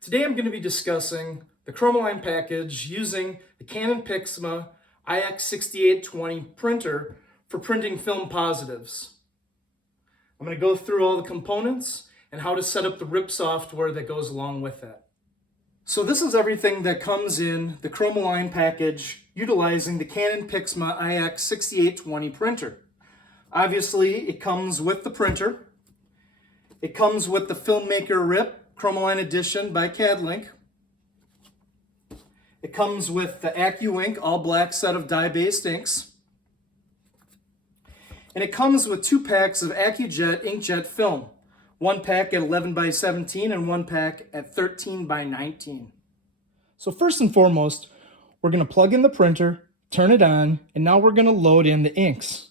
Today I'm going to be discussing the Chromaline package using the Canon Pixma ix6820 printer for printing film positives. I'm going to go through all the components and how to set up the RIP software that goes along with that. So this is everything that comes in the Chromaline package utilizing the Canon Pixma ix6820 printer. Obviously, it comes with the printer. It comes with the Filmmaker RIP Chromaline Edition by CADLink. It comes with the AccuInk all black set of dye-based inks. And it comes with 2 packs of AccuJet inkjet film. 1 pack at 11 by 17 and 1 pack at 13 by 19. So first and foremost, we're going to plug in the printer, turn it on, and now we're going to load in the inks.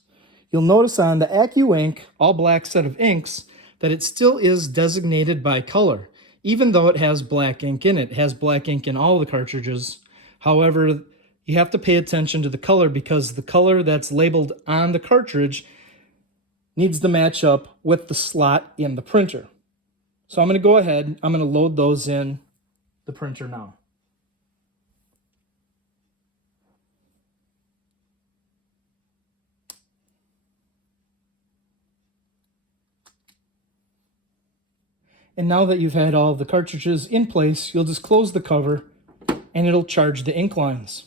You'll notice on the AccuInk all black set of inks that it still is designated by color, even though it has black ink in it. It has black ink in all the cartridges. However, you have to pay attention to the color because the color that's labeled on the cartridge needs to match up with the slot in the printer. So I'm going to go ahead, I'm going to load those in the printer now. And now that you've had all of the cartridges in place, you'll just close the cover and it'll charge the ink lines.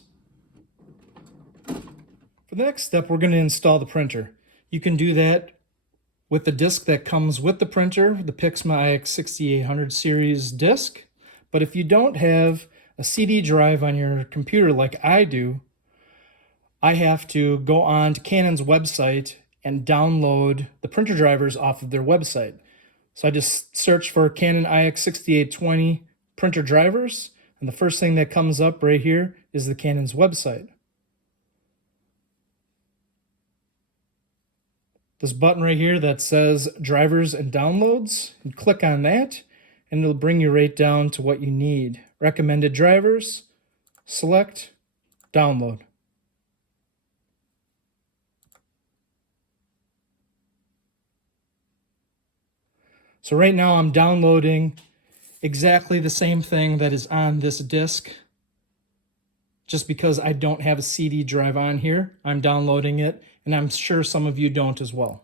For the next step, we're going to install the printer. You can do that with the disc that comes with the printer, the Pixma ix6820 series disc. But if you don't have a CD drive on your computer like I do, I have to go on to Canon's website and download the printer drivers off of their website. So I just search for Canon ix6820 printer drivers, and the first thing that comes up right here is the Canon's website. This button right here that says drivers and downloads, you click on that and it'll bring you right down to what you need. Recommended drivers, select, download. So right now I'm downloading exactly the same thing that is on this disc. Just because I don't have a CD drive on here, I'm downloading it, and I'm sure some of you don't as well.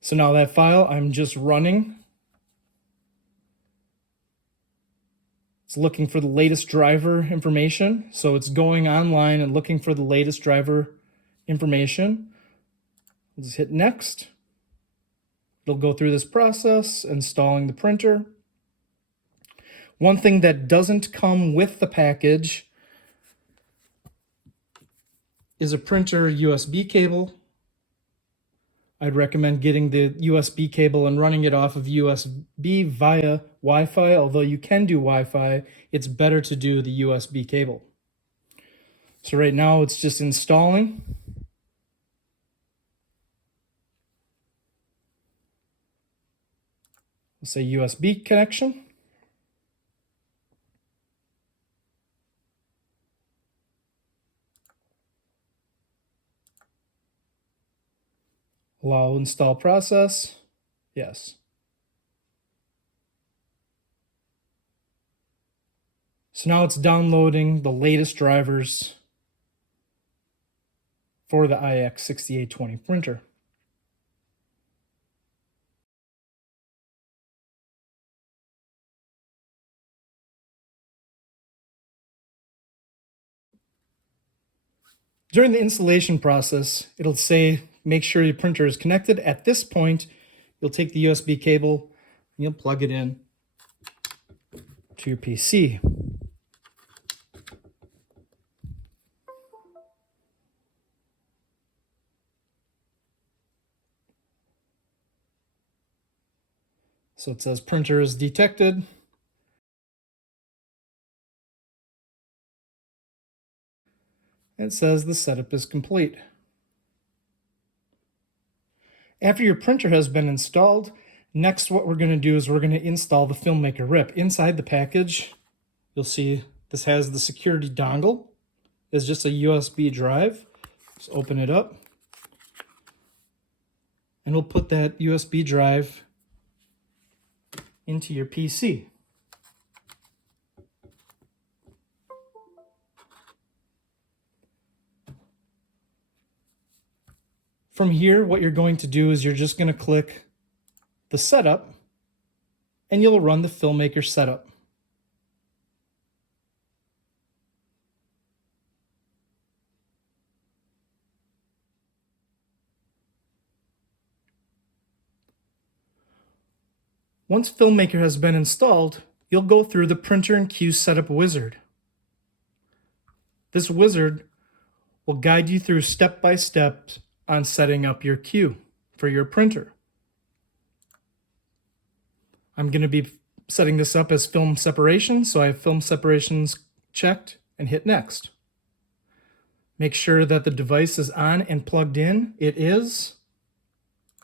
So now that file, I'm just running. It's looking for the latest driver information. So it's going online and looking for the latest driver information. We'll just hit next. It'll go through this process, installing the printer. One thing that doesn't come with the package is a printer USB cable. I'd recommend getting the USB cable and running it off of USB via Wi-Fi. Although you can do Wi-Fi, it's better to do the USB cable. So right now it's just installing. We'll say USB connection. Allow install process. Yes. So now it's downloading the latest drivers for the ix6820 printer. During the installation process, it'll say make sure your printer is connected. At this point, you'll take the USB cable and you'll plug it in to your PC. So it says printer is detected. It says the setup is complete. After your printer has been installed, next what we're going to do is we're going to install the Filmmaker RIP. Inside the package, you'll see This has the security dongle. It's just a USB drive. Just open it up. And we'll put that USB drive into your PC. From here, what you're going to do is you're just going to click the setup and you'll run the Filmmaker setup. Once Filmmaker has been installed, you'll go through the Printer and Cue Setup Wizard. This wizard will guide you through step-by-step on setting up your cue for your printer. I'm going to be setting this up as film separation, so I have film separations checked and hit next. Make sure that the device is on and plugged in. It is.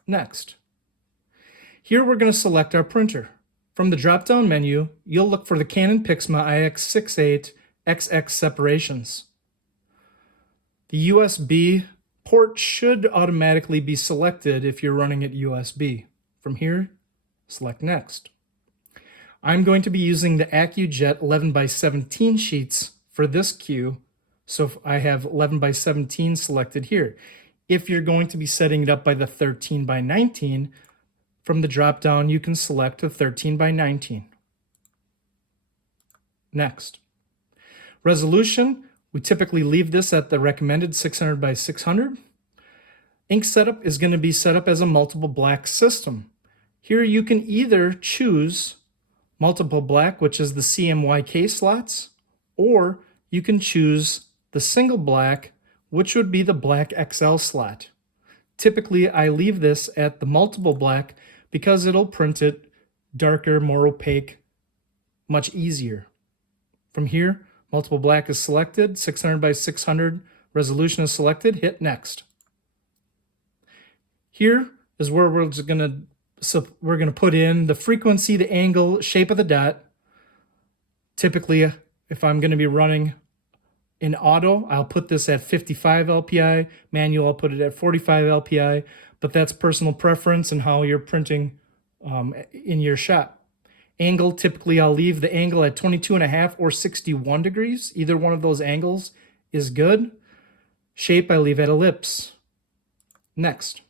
Next. Here we're going to select our printer. From the drop-down menu, you'll look for the Canon Pixma ix6820 separations. The USB port should automatically be selected if you're running it USB. From here, select Next. I'm going to be using the AccuJet 11x17 sheets for this cue, so I have 11x17 selected here. If you're going to be setting it up by the 13x19, from the drop-down you can select the 13x19. Next. Resolution, we typically leave this at the recommended 600x600. Ink setup is going to be set up as a multiple black system. Here you can either choose multiple black, which is the CMYK slots, or you can choose the single black, which would be the black XL slot. Typically, I leave this at the multiple black because it'll print it darker, more opaque, much easier. From here, multiple black is selected, 600x600 resolution is selected, hit Next. Here is where we're going to put in the frequency, the angle, shape of the dot. Typically, if I'm going to be running in auto, I'll put this at 55 LPI. Manual, I'll put it at 45 LPI. But that's personal preference and how you're printing in your shop. Angle, typically I'll leave the angle at 22.5 or 61 degrees. Either one of those angles is good. Shape, I leave at ellipse. Next.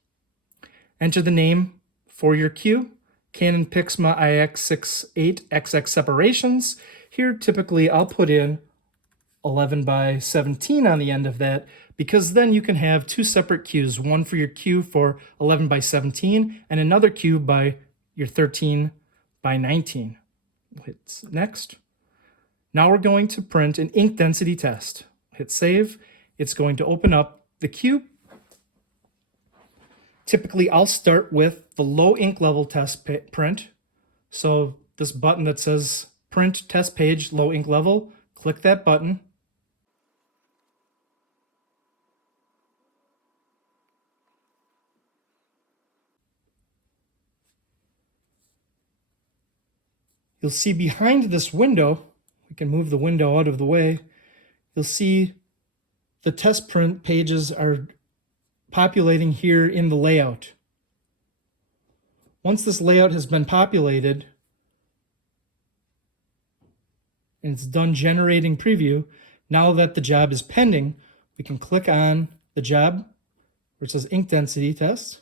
Enter the name for your cue. Canon Pixma ix6820 separations. Here, typically I'll put in 11x17 on the end of that, because then you can have two separate cues, one for your cue for 11x17 and another cue by your 13x19. Hit Next. Now we're going to print an ink density test. Hit Save. It's going to open up the cue. Typically, I'll start with the low ink level test print. So this button that says Print Test Page Low Ink Level, click that button. You'll see behind this window, we can move the window out of the way, you'll see the test print pages are populating here in the layout. Once this layout has been populated and it's done generating preview, now that the job is pending, we can click on the job where it says ink density test.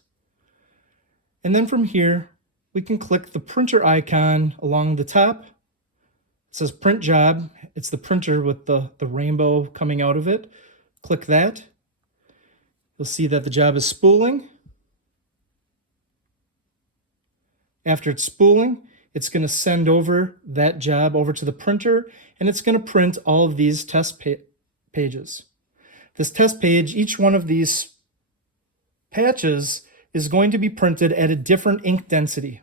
And then from here, we can click the printer icon along the top. It says print job. It's the printer with the rainbow coming out of it. Click that. You'll see that the job is spooling. After it's spooling, it's going to send over that job over to the printer, and it's going to print all of these test pages. This test page, each one of these patches is going to be printed at a different ink density.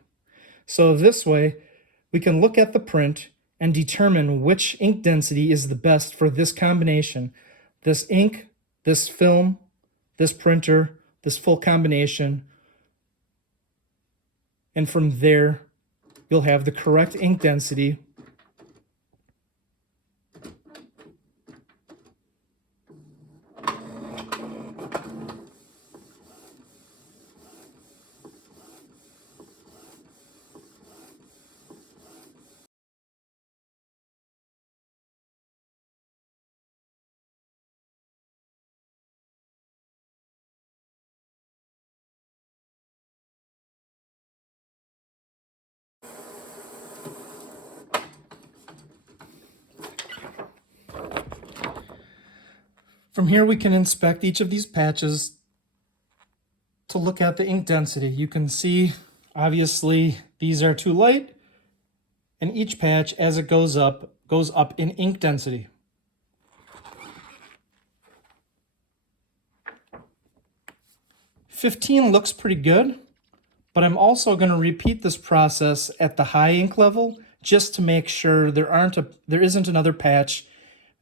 So this way, we can look at the print and determine which ink density is the best for this combination. This ink, this film, this printer, this full combination. And from there, you'll have the correct ink density From here we can inspect each of these patches to look at the ink density. You can see, obviously, these are too light, and each patch, as it goes up in ink density. "15 looks pretty good, but I'm also going to repeat this process at the high ink level just to make sure there isn't another patch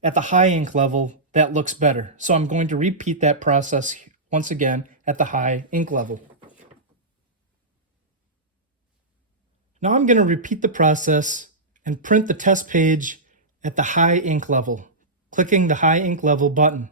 at the high ink level that looks better. So I'm going to repeat that process once again at the high ink level. Now I'm going to repeat the process and print the test page at the high ink level, clicking the high ink level button.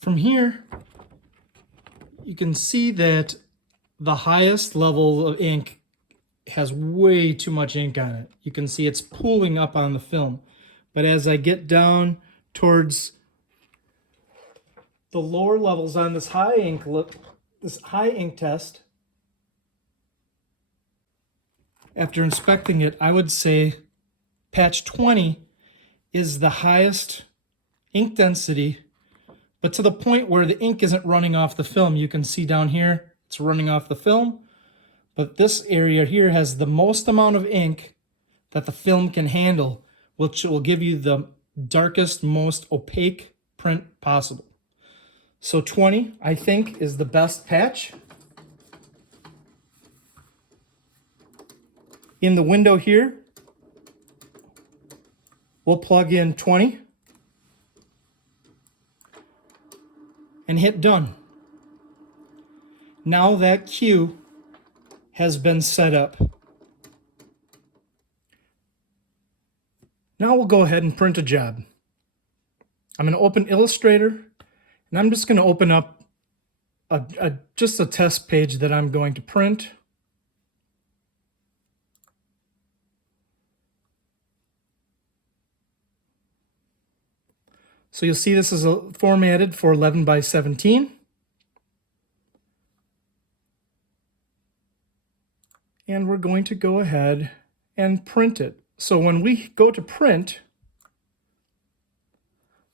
From here, you can see that the highest level of ink has way too much ink on it. You can see it's pooling up on the film. But as I get down towards the lower levels on this high ink test, after inspecting it, I would say patch 20 is the highest ink density, but to the point where the ink isn't running off the film. You can see down here, it's running off the film, but this area here has the most amount of ink that the film can handle, which will give you the darkest, most opaque print possible. So 20, I think, is the best patch. In the window here, we'll plug in 20 and hit done. Now that queue has been set up. Now we'll go ahead and print a job. I'm going to open Illustrator, and I'm just going to open up just a test page that I'm going to print. So you'll see this is formatted for 11 by 17. And we're going to go ahead and print it. So when we go to print,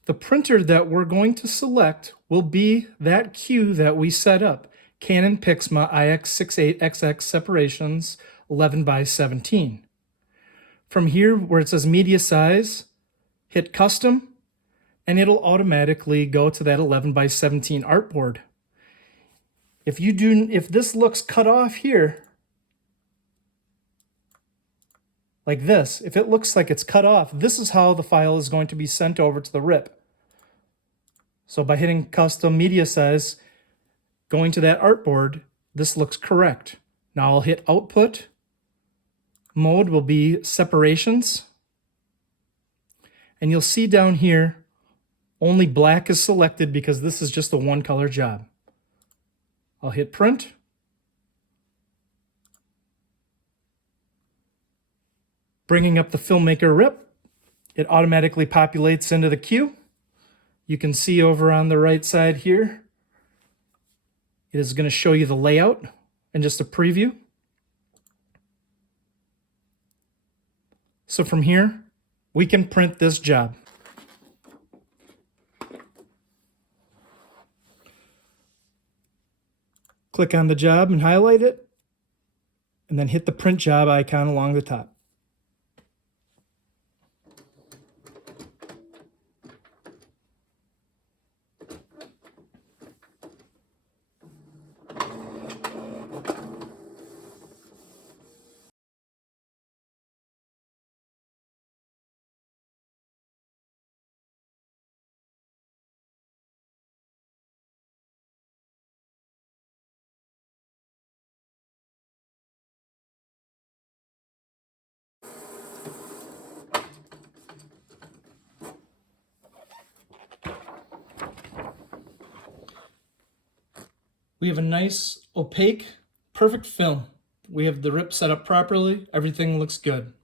the printer that we're going to select will be that queue that we set up, Canon Pixma ix6820 separations 11 by 17. From here, where it says media size, hit custom, and it'll automatically go to that 11 by 17 artboard. If this looks cut off here, like this, if it looks like it's cut off, this is how the file is going to be sent over to the RIP. So by hitting custom media size, going to that artboard, this looks correct. Now I'll hit output. Mode will be separations. And you'll see down here, only black is selected because this is just a one color job. I'll hit print. Bringing up the filmmaker RIP, it automatically populates into the queue. You can see over on the right side here, it is going to show you the layout and just a preview. So from here, we can print this job. Click on the job and highlight it, and then hit the print job icon along the top. We have a nice, opaque, perfect film. We have the rip set up properly. Everything looks good.